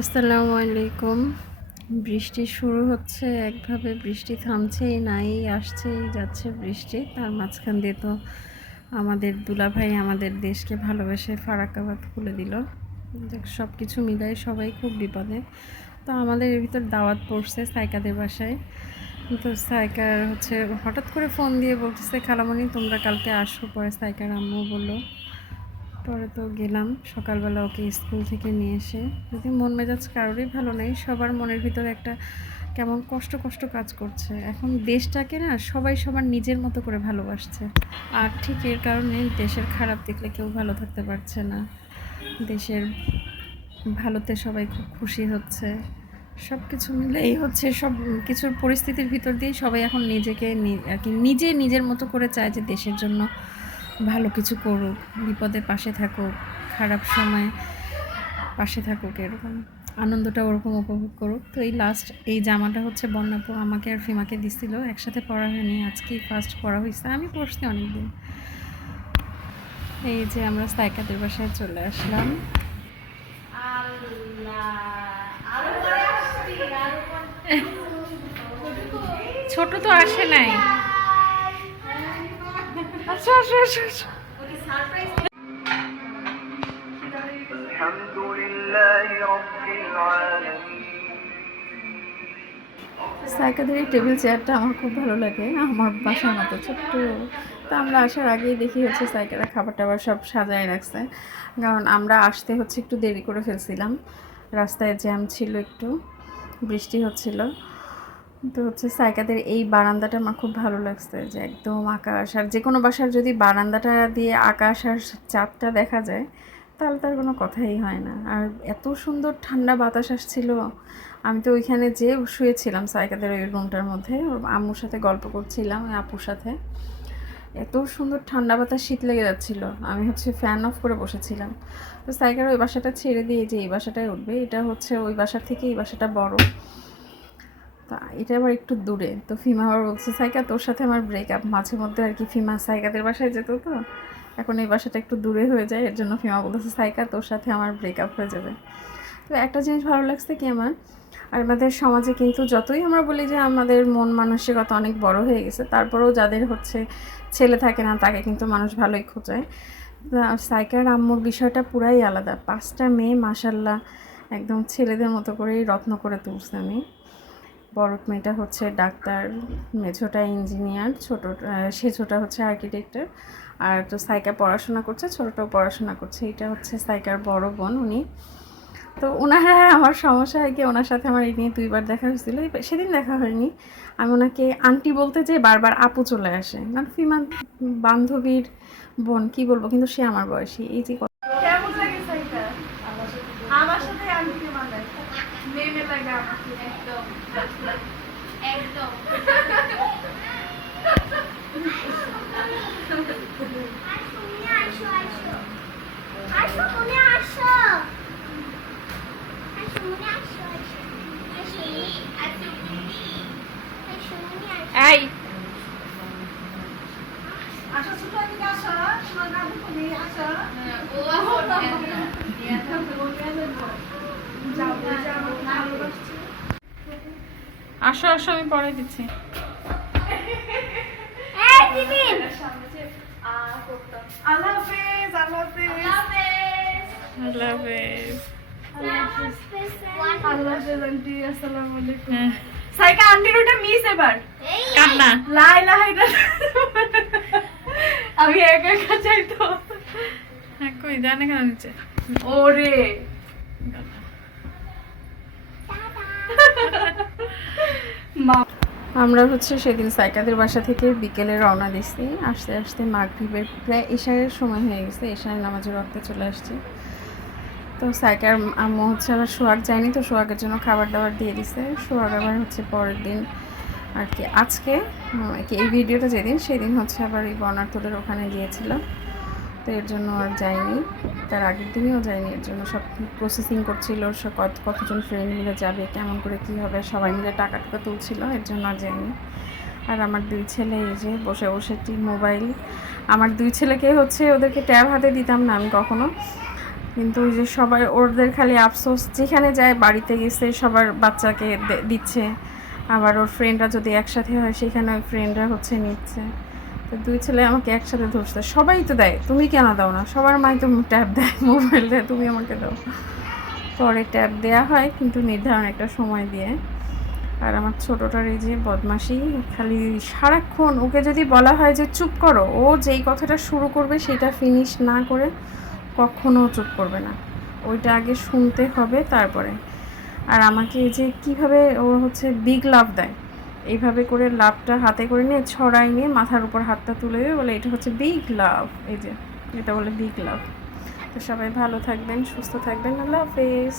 আসসালামু আলাইকুম। বৃষ্টি শুরু হচ্ছে, একভাবে বৃষ্টি থামছেই না, এই আসছেই যাচ্ছে বৃষ্টি। তার মাঝখান দিয়ে তো আমাদের দুলাভাই আমাদের দেশকে ভালোবেসে ফারাক্কাবাদ খুলে দিল। সব কিছু মিলাই সবাই খুব বিপদে। তো আমাদের এর ভিতর দাওয়াত পড়ছে সাইকাদের বাসায়। তো সাইকার হঠাৎ করে ফোন দিয়ে বলতেছে, খালামণি তোমরা কালকে আসো। পরে সাইকার আম্মু বললো, পরে তো গেলাম সকালবেলা ওকে স্কুল থেকে নিয়ে এসে। যদি মন মেজাজ কারোরই ভালো নেই, সবার মনের ভিতরে একটা কেমন কষ্ট কষ্ট কাজ করছে। এখন দেশটাকে না সবাই সবার নিজের মতো করে ভালোবাসছে, আর ঠিক এর কারণে দেশের খারাপ দেখলে কেউ ভালো থাকতে পারছে না। দেশের ভালোতে সবাই খুব খুশি হচ্ছে। সব কিছু মিলেই সব কিছুর পরিস্থিতির ভিতর দিয়েই সবাই এখন নিজেকে আর কি নিজে নিজের মতো করে চায় যে দেশের জন্য ভালো কিছু করুক, বিপদে পাশে থাকুক, খারাপ সময় পাশে থাকুক, এরকম আনন্দটা ওরকম উপভোগ করুক। তো এই জামাটা বন্যাপু আমাকে আর ফিমাকে দিছিল, একসাথে পরা হয়নি, আজকেই ফার্স্ট পরা হয়েছে। আমি পরছি অনেকদিন। এই যে আমরা সাইকাদের বাসায় চলে আসলাম। ছোট তো আসে নাই। আচ্ছা আচ্ছা আচ্ছা। সাইকাদের এই টেবিল চেয়ারটা আমার খুব ভালো লাগে, আমার বাসার মতো ছোট্ট। তো আমরা আসার আগেই দেখি সাইকারা খাবার টাবার সব সাজায় রাখছে, কারণ আমরা আসতে একটু দেরি করে ফেলছিলাম, রাস্তায় জ্যাম ছিল, একটু বৃষ্টি হচ্ছিল। তো সাইকাদের এই বারান্দাটা আমার খুব ভালো লাগছে, যে একদম আকাশ। আর যে কোনো বাসার যদি বারান্দাটা দিয়ে আকাশ আর চাঁদটা দেখা যায়, তাহলে তার কোনো কথাই হয় না। আর এত সুন্দর ঠান্ডা বাতাস আসছিল। আমি তো ওইখানে যেয়ে শুয়েছিলাম সাইকাদের ওই রুমটার মধ্যে, আম্মুর সাথে গল্প করছিলাম, ওই আপুর সাথে। এত সুন্দর ঠান্ডা বাতাস, শীত লেগে যাচ্ছিলো। আমি ফ্যান অফ করে বসেছিলাম। তো সাইকার ওই বাসাটা ছেড়ে দিয়ে যে এই বাসাটায় উঠবে, এটা ওই বাসার থেকে এই বাসাটা বড়। তা এটা আবার একটু দূরে। তো ফিমা আবার বলছে, সাইকা তোর সাথে আমার ব্রেকআপ। মাঝে মধ্যে আর কি ফিমা সাইকাদের বাসায় যেত, তো এখন এই বাসাটা একটু দূরে হয়ে যায়, এর জন্য ফিমা বলতেছে, সাইকা তোর সাথে আমার ব্রেকআপ হয়ে যাবে। তো একটা জিনিস ভালো লাগছে কি আমার, আর আমাদের সমাজে কিন্তু যতই আমরা বলি যে আমাদের মন মানসিকতা অনেক বড় হয়ে গেছে, তারপরেও যাদের ছেলে থাকে না তাকে কিন্তু মানুষ ভালোই খোঁজায়। সাইকার আম্মুর বিষয়টা পুরাই আলাদা। 5টা মেয়ে মাশাল্লাহ একদম ছেলেদের মতো করেই রত্ন করে তুলছে। আমি বড় মেয়েটা ডাক্তার, মেঝোটা ইঞ্জিনিয়ার, সেছোটা আর্কিটেক্টের। আর তো সাইকা পড়াশোনা করছে, ছোটটাও পড়াশোনা করছে। এটা সাইকার বড় বোন উনি। তো ওনারা আমার সমস্যা হয় কি, ওনার সাথে আমার এই নিয়ে 2বার দেখা হয়েছিল। সেদিন দেখা হয়নি, আমি ওনাকে আন্টি বলতে যে বারবার আপু চলে আসে। কারণ ফিমা বান্ধবীর বোন, কি বলবো, কিন্তু সে আমার বয়সী। এই যে আমার সাথে আন্টি মানে মেয়ে লাগে আমাকে একদম একদম। এই আসো ছোট দিকে আসো, তোমার গাবু কোনে আসো। ও আসো আসো, আমি পড়াই দিচ্ছি। আল্লাহ হাফেজ, আল্লাহ হাফেজ, আল্লাহ হাফেজ, আল্লাহ হাফেজ আন্টি। আসসালামু আলাইকুম। সাইকা আন্টির ওটা মিস এবার কান্না লাই লাই। আমি একা একা চাইতো, কই জানে কেন নিচে। ওরে আমরা সেদিন সাইকাদের বাসা থেকে বিকেলে রওনা দিচ্ছি। আস্তে আস্তে মাগরিবের প্রায় এশারের সময় হয়ে গেছে, এশারের নামাজের রক্তে চলে আসছি। তো সাইকার আম্মু আবার সোহাগ যায়নি, তো সোহাগের জন্য খাবার দাবার দিয়ে দিছে। সোহাগ আবার পরের দিন আর কি, আজকে এই ভিডিওটা যেদিন, সেদিন আবার এই বর্ণার্থদের ওখানে গিয়েছিল। তো এর জন্য আর যায়নি, তার আগের দিনেও যায়নি। এর জন্য সব প্রসেসিং করছিল, কতজন ফ্রেন্ড মিলে যাবে, কেমন করে কী হবে, সবাই মিলে টাকা তুলছিল, এর জন্য আর যায়নি। আর আমার 2 ছেলে এই যে বসে বসে মোবাইল। আমার 2 ছেলেকে ওদেরকে ট্যাব হাতে দিতাম না আমি কখনো, কিন্তু ওই যে সবাই ওদের খালি আফসোস, যেখানে যায় বাড়িতে গেছে সবার বাচ্চাকে দিচ্ছে, আবার ওর ফ্রেন্ডরা যদি একসাথে হয় সেখানে ওই ফ্রেন্ডরা হচ্ছে নিচ্ছে। তো দুই ছেলে আমাকে একসাথে ধরছে, সবাই তো দেয়, তুমি কেন দাও না? সবার মাই তো ট্যাব দেয়, মোবাইল দেয়, তুমি আমাকে দাও। পরে ট্যাব দেওয়া হয় কিন্তু নির্ধারণ একটা সময় দিয়ে। আর আমার ছোটোটার এই যে বদমাশি, খালি সারাক্ষণ ওকে যদি বলা হয় যে চুপ করো, ও যেই কথাটা শুরু করবে সেটা ফিনিশ না করে কখনো চুপ করবে না, ওইটা আগে শুনতে হবে তারপরে। আর আমাকে এই যে কীভাবে ও হচ্ছে বিগ লাভ দেয়, এইভাবে করে লাভটা হাতে করে নিয়ে ছড়াই নিয়ে মাথার উপর হাতটা তুলে দিয়ে বলে এটা হচ্ছে বিগ লাভ, এই যে এটা বলে বিগ লাভ। তো সবাই ভালো থাকবেন, সুস্থ থাকবেন, আল্লাহ হাফেজ।